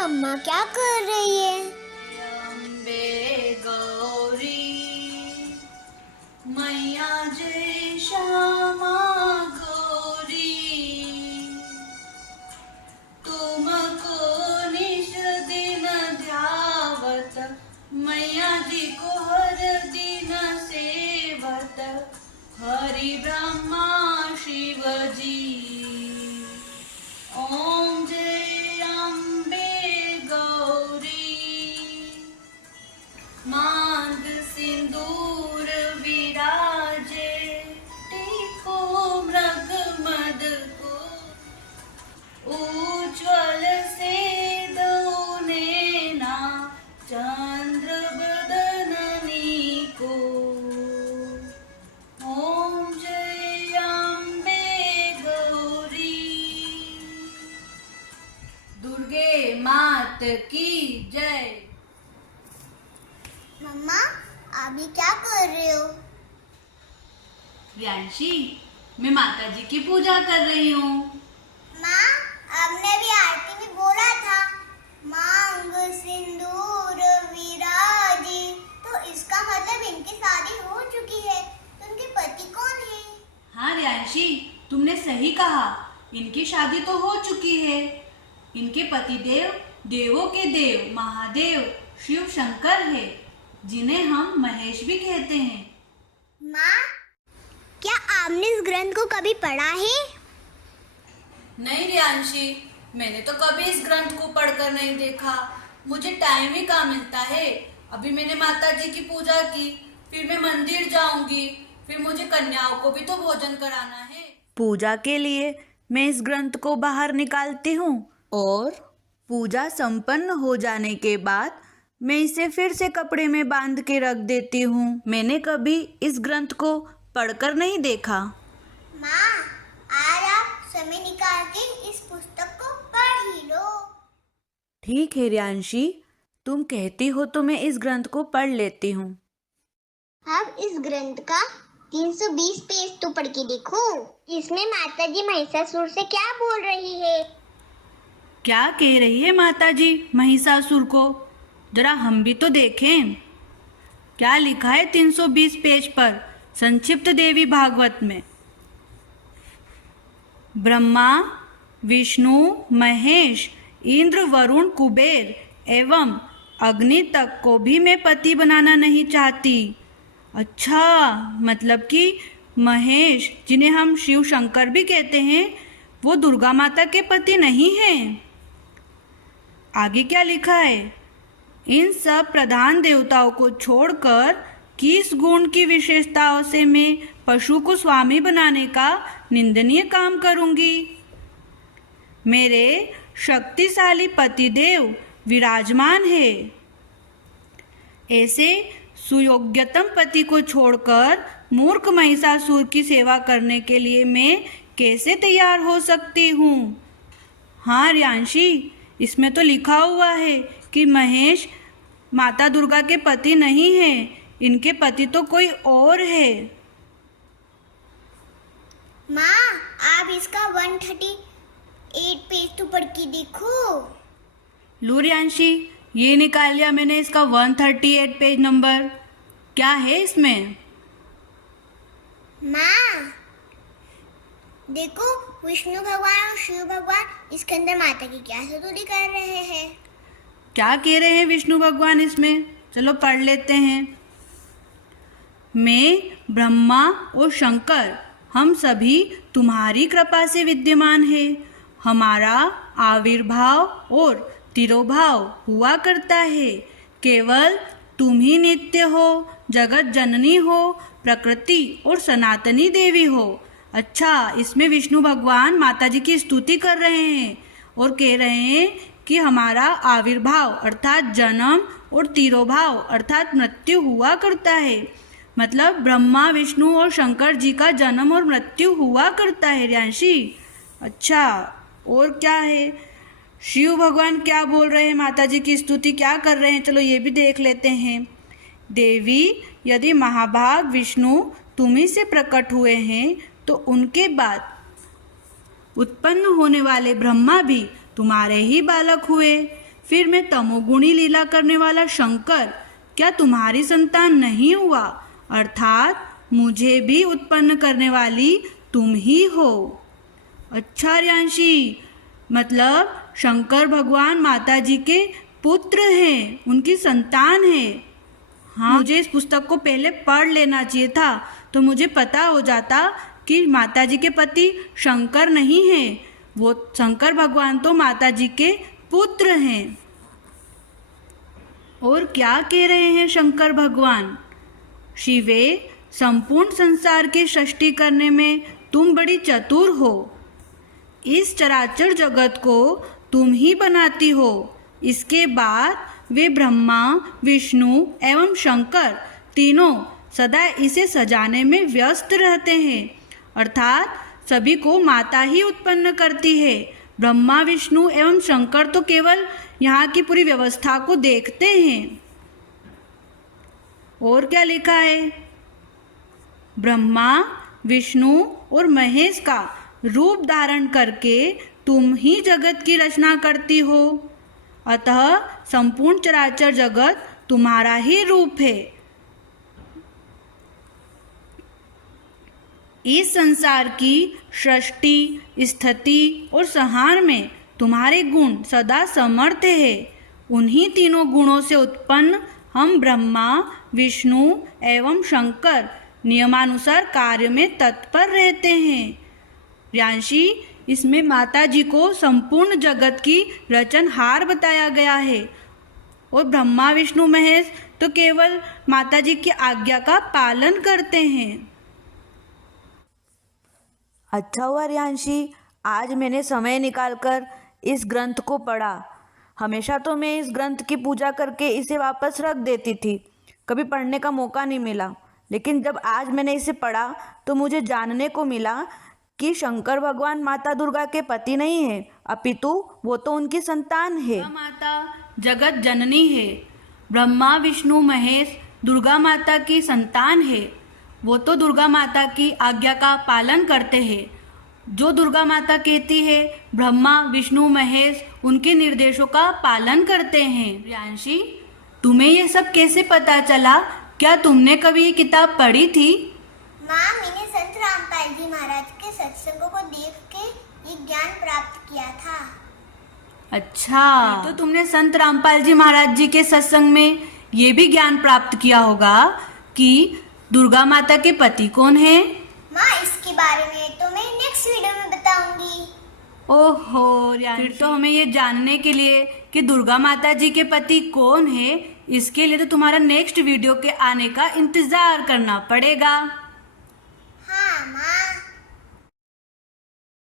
मम्मा क्या कर रही है? अम्बे गौरी मैया जय श्यामा गौरी, तुमको निश दिन ध्यावत, मैया जी को हर दिन सेवत, हरि ब्रह्मा शिव जी। ओम जय अम्बे गौरी, मांग सिंदूर विराजे, टेको मृग मद को, उज्ज्वल से दो नैना, चंद्र बदननी को। ओम जय अम्बे गौरी, दुर्गे मात की जय। मम्मा अभी क्या कर रहे हो? रियांशी, मैं माता जी की पूजा कर रही हूँ। माँ, आपने भी आरती में बोला था मांग सिंदूर विराजी, तो इसका मतलब इनकी शादी हो चुकी है। तो उनके पति कौन है? हाँ रियांशी, तुमने सही कहा, इनकी शादी तो हो चुकी है। इनके पति देव देवों के देव महादेव शिव शंकर है, जिन्हें हम महेश भी कहते हैं। माँ, क्या आपने इस ग्रंथ को कभी पढ़ा है? नहीं रियांशी, मैंने तो कभी इस ग्रंथ को पढ़कर नहीं देखा। मुझे टाइम ही कहाँ मिलता है। अभी मैंने माता जी की पूजा की, फिर मैं मंदिर जाऊंगी, फिर मुझे कन्याओं को भी तो भोजन कराना है। पूजा के लिए मैं इस ग्रंथ को बाहर निकालती हूँ और पूजा संपन्न हो जाने के बाद मैं इसे फिर से कपड़े में बांध के रख देती हूँ। मैंने कभी इस ग्रंथ को पढ़कर नहीं देखा। माँ, आज आप समय निकाल के इस पुस्तक को पढ़ ही लो। ठीक है रियांशी, तुम कहती हो तो मैं इस ग्रंथ को पढ़ लेती हूँ। अब इस ग्रंथ का 320 पेज तो पढ़ के देखो। इसमें माता जी महिषासुर से क्या बोल रही है? क्या कह रही है माता जी महिषासुर को? जरा हम भी तो देखें। क्या लिखा है 320 पेज पर संक्षिप्त देवी भागवत में? ब्रह्मा विष्णु महेश इंद्र वरुण कुबेर एवं अग्नि तक को भी मैं पति बनाना नहीं चाहती। अच्छा, मतलब कि महेश, जिन्हें हम शिव शंकर भी कहते हैं, वो दुर्गा माता के पति नहीं हैं। आगे क्या लिखा है? इन सब प्रधान देवताओं को छोड़कर किस गुण की विशेषताओं से मैं पशु को स्वामी बनाने का निंदनीय काम करूंगी? मेरे शक्तिशाली पतिदेव विराजमान है। ऐसे सुयोग्यतम पति को छोड़कर मूर्ख महिषासुर की सेवा करने के लिए मैं कैसे तैयार हो सकती हूँ? हाँ रियांशी, इसमें तो लिखा हुआ है कि महेश माता दुर्गा के पति नहीं हैं, इनके पति तो कोई और है। माँ, आप इसका 138 पेज तो पढ़ के देखो। लो रियांशी, ये निकाल लिया मैंने इसका 138 पेज नंबर। क्या है इसमें? माँ, देखो विष्णु भगवान और शिव भगवान इसके अंदर माता की क्या स्तुति कर रहे हैं। क्या कह रहे हैं विष्णु भगवान इसमें? चलो पढ़ लेते हैं। मैं ब्रह्मा और शंकर हम सभी तुम्हारी कृपा से विद्यमान है। हमारा आविर्भाव और तिरोभाव हुआ करता है। केवल तुम ही नित्य हो, जगत जननी हो, प्रकृति और सनातनी देवी हो। अच्छा, इसमें विष्णु भगवान माता जी की स्तुति कर रहे हैं और कह रहे हैं कि हमारा आविर्भाव अर्थात जन्म और तिरोभाव अर्थात मृत्यु हुआ करता है। मतलब ब्रह्मा विष्णु और शंकर जी का जन्म और मृत्यु हुआ करता है रियांशी। अच्छा, और क्या है? शिव भगवान क्या बोल रहे हैं, माता जी की स्तुति क्या कर रहे हैं, चलो ये भी देख लेते हैं। देवी, यदि महाभाग विष्णु तुम्ही से प्रकट हुए हैं तो उनके बाद उत्पन्न होने वाले ब्रह्मा भी तुम्हारे ही बालक हुए। फिर मैं तमोगुणी लीला करने वाला शंकर क्या तुम्हारी संतान नहीं हुआ? अर्थात मुझे भी उत्पन्न करने वाली तुम ही हो। अच्छा रियांशी, मतलब शंकर भगवान माता जी के पुत्र हैं, उनकी संतान है। हाँ, मुझे इस पुस्तक को पहले पढ़ लेना चाहिए था, तो मुझे पता हो जाता कि माता जी के पति शंकर नहीं हैं, वो शंकर भगवान तो माता जी के पुत्र हैं। और क्या कह रहे हैं शंकर भगवान? शिवे, संपूर्ण संसार की सृष्टि करने में तुम बड़ी चतुर हो। इस चराचर जगत को तुम ही बनाती हो। इसके बाद वे ब्रह्मा, विष्णु एवं शंकर तीनों सदा इसे सजाने में व्यस्त रहते हैं। अर्थात सभी को माता ही उत्पन्न करती है। ब्रह्मा, विष्णु एवं शंकर तो केवल यहाँ की पूरी व्यवस्था को देखते हैं। और क्या लिखा है? ब्रह्मा, विष्णु और महेश का रूप धारण करके तुम ही जगत की रचना करती हो। अतः संपूर्ण चराचर जगत तुम्हारा ही रूप है। इस संसार की सृष्टि, स्थिति और संहार में तुम्हारे गुण सदा समर्थ है। उन्हीं तीनों गुणों से उत्पन्न हम ब्रह्मा, विष्णु एवं शंकर नियमानुसार कार्य में तत्पर रहते हैं। रियांशी, इसमें माता जी को संपूर्ण जगत की रचनहार बताया गया है और ब्रह्मा, विष्णु, महेश तो केवल माता जी की आज्ञा का पालन करते हैं। अच्छा हुआ रियांशी, आज मैंने समय निकालकर इस ग्रंथ को पढ़ा। हमेशा तो मैं इस ग्रंथ की पूजा करके इसे वापस रख देती थी, कभी पढ़ने का मौका नहीं मिला। लेकिन जब आज मैंने इसे पढ़ा तो मुझे जानने को मिला कि शंकर भगवान माता दुर्गा के पति नहीं है, अपितु वो तो उनकी संतान है। माता जगत जननी है। ब्रह्मा, विष्णु, महेश दुर्गा माता की संतान है। वो तो दुर्गा माता की आज्ञा का पालन करते हैं। जो दुर्गा माता कहती है, ब्रह्मा, विष्णु, महेश उनके निर्देशों का पालन करते हैं। रियांशी, तुम्हें ये सब कैसे पता चला? क्या तुमने कभी ये किताब पढ़ी थी? माँ, मैंने संत रामपाल जी महाराज के सत्संगों को देख के ये ज्ञान प्राप्त किया था। अच्छा, तो तुमने संत रामपाल जी महाराज जी के सत्संग में ये भी ज्ञान प्राप्त किया होगा कि दुर्गा माता के पति कौन है? माँ, इसके बारे में तो मैं नेक्स्ट वीडियो में बताऊंगी। ओहो, फिर तो हमें ये जानने के लिए कि दुर्गा माता जी के पति कौन है, इसके लिए तो तुम्हारा नेक्स्ट वीडियो के आने का इंतजार करना पड़ेगा।